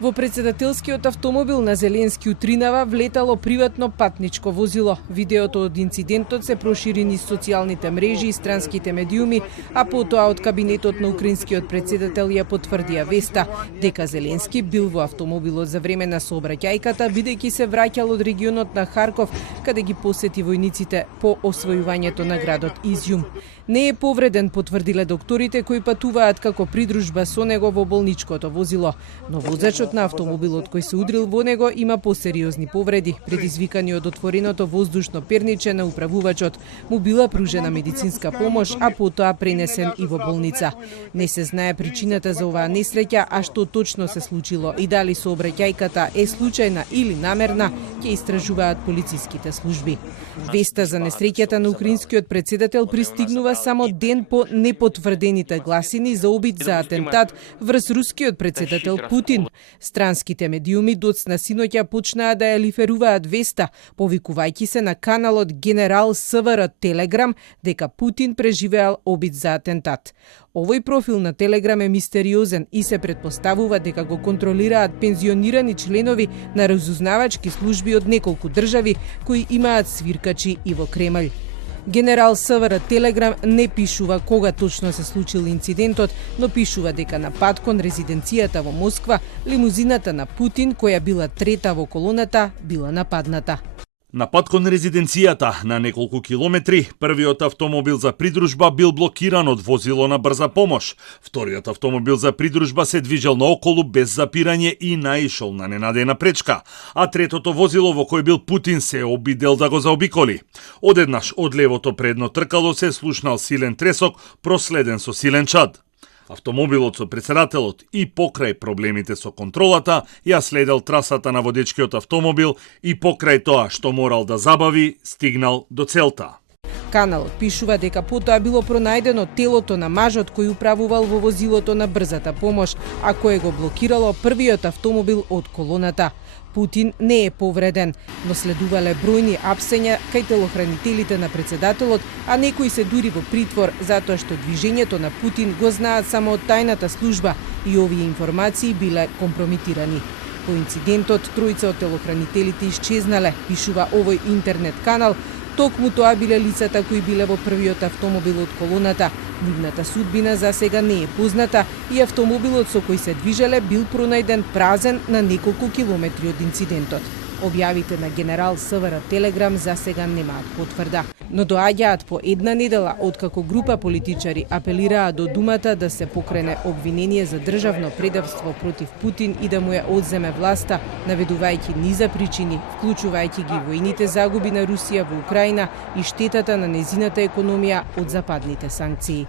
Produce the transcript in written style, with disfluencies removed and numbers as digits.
Во председателскиот автомобил на Зеленски утринава влетало приватно патничко возило. Видеото од инцидентот се прошири низ социјалните мрежи и странските медиуми, а потоа од кабинетот на украинскиот председател ја потврдија веста дека Зеленски бил во автомобилот за време на сообраќајката, бидејќи се враќал од регионот на Харков, каде ги посети војниците по освојувањето на градот Изјум. Не е повреден, потврдиле докторите кои патуваат како придружба со него во болничкото возило, но возачот на автомобилот кој се удрил во него има посериозни повреди, предизвикани од отвореното воздушно перниче на управувачот. Му била пружена медицинска помош, а потоа пренесен и во болница. Не се знае причината за оваа несреќа, а што точно се случило и дали сообраќајката е случајна или намерна, ќе истражуваат полициските служби. Веста за несреќата на украинскиот председател пристигнува само ден по непотврдените гласини за обид за атентат врз рускиот председател Путин. Странските медиуми доцна синоќа почнаа да ја лиферуваат веста, повикувајќи се на каналот Генерал СВР Телеграм дека Путин преживеал обид за атентат. Овој профил на Телеграм е мистериозен и се предпоставува дека го контролираат пензионирани членови на разузнавачки служби од неколку држави кои имаат свиркачи и во Кремљ. Генерал СВР Телеграм не пишува кога точно се случил инцидентот, но пишува дека на пат кон резиденцијата во Москва, лимузината на Путин, која била трета во колоната, била нападната. На пат кон резиденцијата на неколку километри, првиот автомобил за придружба бил блокиран од возило на брза помош. Вториот автомобил за придружба се движел наоколу без запирање и наишол на ненадена пречка, а третото возило во кој бил Путин се обидел да го заобиколи. Одеднаш од левото предно тркало се слушнал силен тресок, проследен со силен чад. Автомобилот со председателот и покрај проблемите со контролата ја следел трасата на водечкиот автомобил и покрај тоа што морал да забави, стигнал до целта. Каналот пишува дека потоа било пронајдено телото на мажот кој управувал во возилото на брзата помош, а кое го блокирало првиот автомобил од колоната. Путин не е повреден, но следувале бројни апсења кај телохранителите на председателот, а некои се дури во притвор затоа што движењето на Путин го знаат само од тајната служба и овие информации биле компрометирани. По инцидентот, тројца од телохранителите исчезнале, пишува овој интернет канал. Токму тоа биле лицата кои биле во првиот автомобил од колоната. Нивната судбина за сега не е позната и автомобилот со кој се движеле бил пронајден празен на неколку километри од инцидентот. Објавите на Генерал СВР Телеграм за сега немаат потврда, но доаѓаат по една недела откако група политичари апелираа до Думата да се покрене обвинение за државно предавство против Путин и да му ја одземе власта, наведувајќи низа причини, вклучувајќи ги војните загуби на Русија во Украина и штетата на незината економија од западните санкции.